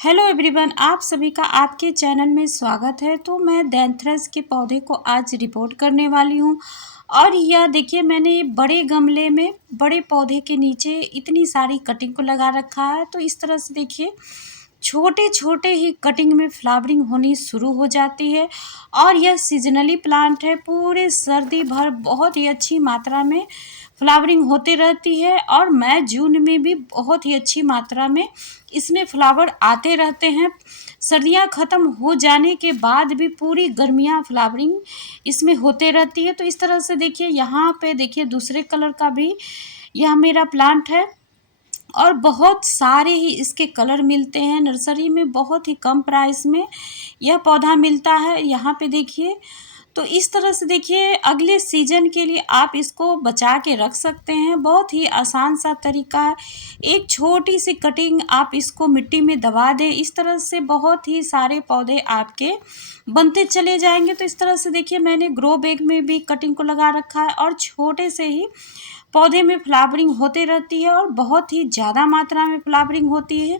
Hello everyone, आप सभी का आपके चैनल में स्वागत है। तो मैं दैंथरस के पौधे को आज रिपोर्ट करने वाली हूँ। और यह देखिए, मैंने बड़े गमले में बड़े पौधे के नीचे इतनी सारी कटिंग को लगा रखा है। तो इस तरह से देखिए, छोटे छोटे ही कटिंग में फ्लावरिंग होनी शुरू हो जाती है। और यह सीजनली प्लांट है, पूरे सर्दी भर बहुत ही अच्छी मात्रा में फ्लावरिंग होती रहती है। और मई जून में भी बहुत ही अच्छी मात्रा में इसमें फ्लावर आते रहते हैं। सर्दियां ख़त्म हो जाने के बाद भी पूरी गर्मियां फ्लावरिंग इसमें होते रहती है। तो इस तरह से देखिए, यहाँ पे देखिए दूसरे कलर का भी यह मेरा प्लांट है। और बहुत सारे ही इसके कलर मिलते हैं नर्सरी में, बहुत ही कम प्राइस में यह पौधा मिलता है। यहाँ पे देखिए, तो इस तरह से देखिए, अगले सीजन के लिए आप इसको बचा के रख सकते हैं। बहुत ही आसान सा तरीका है। एक छोटी सी कटिंग आप इसको मिट्टी में दबा दें, इस तरह से बहुत ही सारे पौधे आपके बनते चले जाएंगे। तो इस तरह से देखिए, मैंने ग्रो बैग में भी कटिंग को लगा रखा है और छोटे से ही पौधे में फ्लावरिंग होते रहती है और बहुत ही ज़्यादा मात्रा में फ्लावरिंग होती है।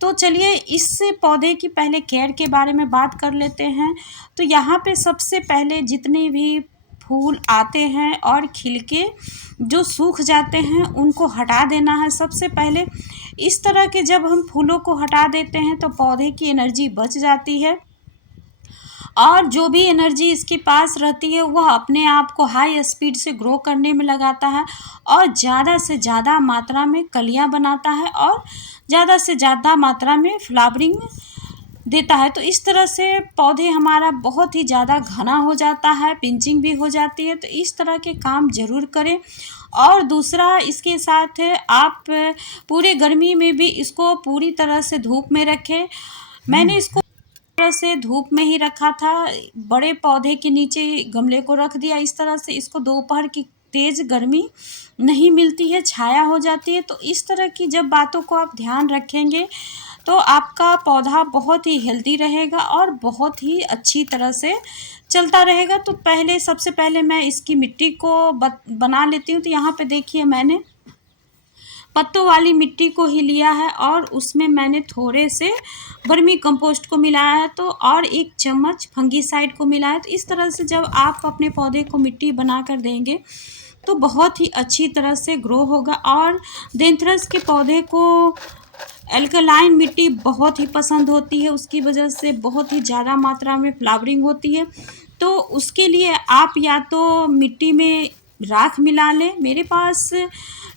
तो चलिए, इस पौधे की पहले केयर के बारे में बात कर लेते हैं। तो यहाँ पे सबसे पहले जितने भी फूल आते हैं और खिल के जो सूख जाते हैं, उनको हटा देना है सबसे पहले। इस तरह के जब हम फूलों को हटा देते हैं तो पौधे की एनर्जी बच जाती है और जो भी एनर्जी इसके पास रहती है वह अपने आप को हाई स्पीड से ग्रो करने में लगाता है और ज़्यादा से ज़्यादा मात्रा में कलियां बनाता है और ज़्यादा से ज़्यादा मात्रा में फ्लावरिंग देता है। तो इस तरह से पौधे हमारा बहुत ही ज़्यादा घना हो जाता है, पिंचिंग भी हो जाती है। तो इस तरह के काम ज़रूर करें। और दूसरा, इसके साथ आप पूरे गर्मी में भी इसको पूरी तरह से धूप में रखें। मैंने इसको तरह से धूप में ही रखा था, बड़े पौधे के नीचे गमले को रख दिया। इस तरह से इसको दोपहर की तेज़ गर्मी नहीं मिलती है, छाया हो जाती है। तो इस तरह की जब बातों को आप ध्यान रखेंगे तो आपका पौधा बहुत ही हेल्दी रहेगा और बहुत ही अच्छी तरह से चलता रहेगा। तो सबसे पहले मैं इसकी मिट्टी को बना लेती हूँ। तो यहाँ पे देखिए, मैंने पत्तों वाली मिट्टी को ही लिया है और उसमें मैंने थोड़े से वर्मी कंपोस्ट को मिलाया है, तो और 1 चम्मच फंगीसाइड को मिलाया है। तो इस तरह से जब आप अपने पौधे को मिट्टी बना कर देंगे तो बहुत ही अच्छी तरह से ग्रो होगा। और देंथरस के पौधे को एल्कलाइन मिट्टी बहुत ही पसंद होती है, उसकी वजह से बहुत ही ज़्यादा मात्रा में फ्लावरिंग होती है। तो उसके लिए आप या तो मिट्टी में राख मिला लें। मेरे पास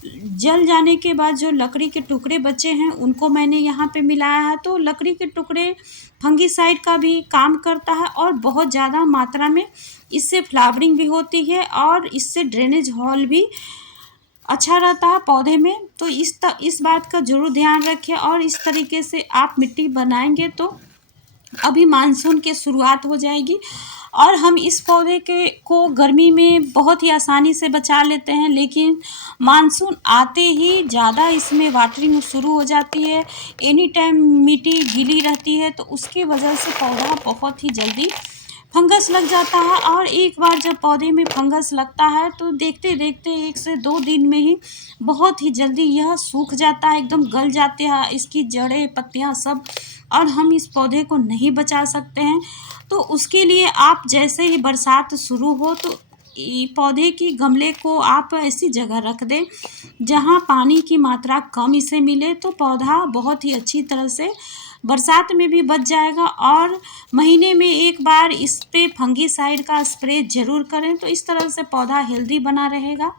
जल जाने के बाद जो लकड़ी के टुकड़े बचे हैं उनको मैंने यहाँ पे मिलाया है। तो लकड़ी के टुकड़े फंगीसाइड का भी काम करता है और बहुत ज़्यादा मात्रा में इससे फ्लावरिंग भी होती है और इससे ड्रेनेज हॉल भी अच्छा रहता है पौधे में। तो इस बात का ज़रूर ध्यान रखें। और इस तरीके से आप मिट्टी बनाएंगे तो अभी मानसून की शुरुआत हो जाएगी और हम इस पौधे के को गर्मी में बहुत ही आसानी से बचा लेते हैं, लेकिन मानसून आते ही ज़्यादा इसमें वाटरिंग शुरू हो जाती है। एनी टाइम मिट्टी गीली रहती है, तो उसकी वजह से पौधा बहुत ही जल्दी फंगस लग जाता है। और एक बार जब पौधे में फंगस लगता है तो देखते देखते 1 से 2 दिन में ही बहुत ही जल्दी यह सूख जाता है, एकदम गल जाते हैं इसकी जड़ें, पत्तियां सब, और हम इस पौधे को नहीं बचा सकते हैं। तो उसके लिए आप जैसे ही बरसात शुरू हो तो पौधे की गमले को आप ऐसी जगह रख दें जहां पानी की मात्रा कम इसे मिले, तो पौधा बहुत ही अच्छी तरह से बरसात में भी बच जाएगा। और महीने में 1 बार इस पे फंगीसाइड का स्प्रे ज़रूर करें। तो इस तरह से पौधा हेल्दी बना रहेगा।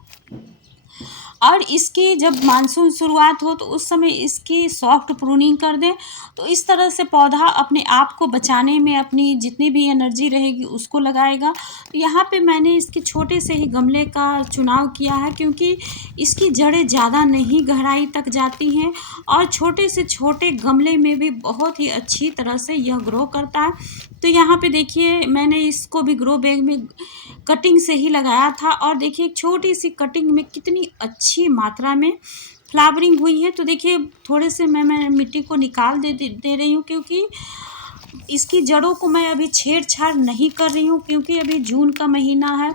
और इसकी जब मानसून शुरुआत हो तो उस समय इसकी सॉफ्ट प्रूनिंग कर दें। तो इस तरह से पौधा अपने आप को बचाने में अपनी जितनी भी एनर्जी रहेगी उसको लगाएगा। तो यहाँ पे मैंने इसके छोटे से ही गमले का चुनाव किया है, क्योंकि इसकी जड़ें ज़्यादा नहीं गहराई तक जाती हैं और छोटे से छोटे गमले में भी बहुत ही अच्छी तरह से यह ग्रो करता है। तो यहाँ पे देखिए, मैंने इसको भी ग्रो बैग में कटिंग से ही लगाया था और देखिए एक छोटी सी कटिंग में कितनी अच्छी मात्रा में फ्लावरिंग हुई है। तो देखिए, थोड़े से मैं मिट्टी को निकाल दे रही हूँ, क्योंकि इसकी जड़ों को मैं अभी छेड़छाड़ नहीं कर रही हूँ, क्योंकि अभी जून का महीना है,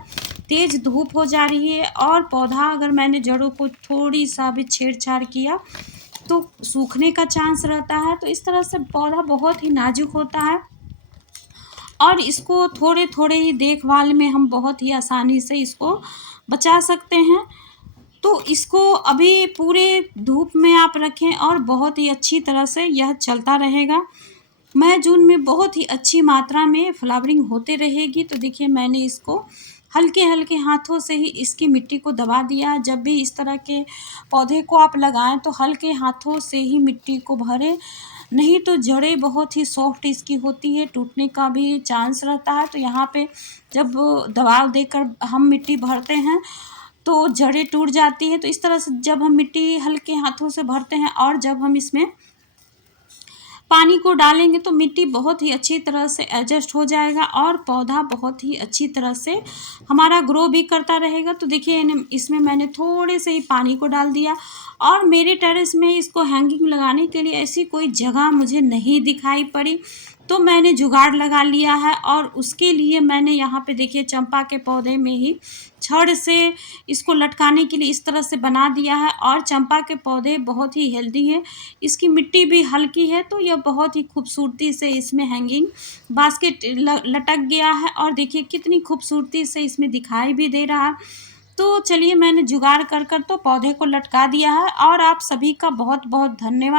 तेज़ धूप हो जा रही है और पौधा अगर मैंने जड़ों को थोड़ी सा भी छेड़छाड़ किया तो सूखने का चांस रहता है। तो इस तरह से पौधा बहुत ही नाज़ुक होता है और इसको थोड़े-थोड़े ही देखभाल में हम बहुत ही आसानी से इसको बचा सकते हैं। तो इसको अभी पूरे धूप में आप रखें और बहुत ही अच्छी तरह से यह चलता रहेगा। मई जून में बहुत ही अच्छी मात्रा में फ्लावरिंग होते रहेगी। तो देखिए मैंने इसको हल्के-हल्के हाथों से ही इसकी मिट्टी को दबा दिया। जब भी इस तरह के पौधे को आप लगाएँ तो हल्के हाथों से ही मिट्टी को भरें, नहीं तो जड़ें बहुत ही सॉफ्ट इसकी होती है, टूटने का भी चांस रहता है। तो यहाँ पे जब दबाव देकर हम मिट्टी भरते हैं तो जड़ें टूट जाती हैं। तो इस तरह से जब हम मिट्टी हल्के हाथों से भरते हैं और जब हम इसमें पानी को डालेंगे तो मिट्टी बहुत ही अच्छी तरह से एडजस्ट हो जाएगा और पौधा बहुत ही अच्छी तरह से हमारा ग्रो भी करता रहेगा। तो देखिए इसमें मैंने थोड़े से ही पानी को डाल दिया और मेरे टेरेस में इसको हैंगिंग लगाने के लिए ऐसी कोई जगह मुझे नहीं दिखाई पड़ी, तो मैंने जुगाड़ लगा लिया है और उसके लिए मैंने यहाँ पे देखिए चंपा के पौधे में ही छड़ से इसको लटकाने के लिए इस तरह से बना दिया है। और चंपा के पौधे बहुत ही हेल्दी हैं, इसकी मिट्टी भी हल्की है, तो यह बहुत ही खूबसूरती से इसमें हैंगिंग बास्केट लटक गया है और देखिए कितनी खूबसूरती से इसमें दिखाई भी दे रहा है। तो चलिए मैंने जुगाड़ कर तो पौधे को लटका दिया है और आप सभी का बहुत बहुत धन्यवाद।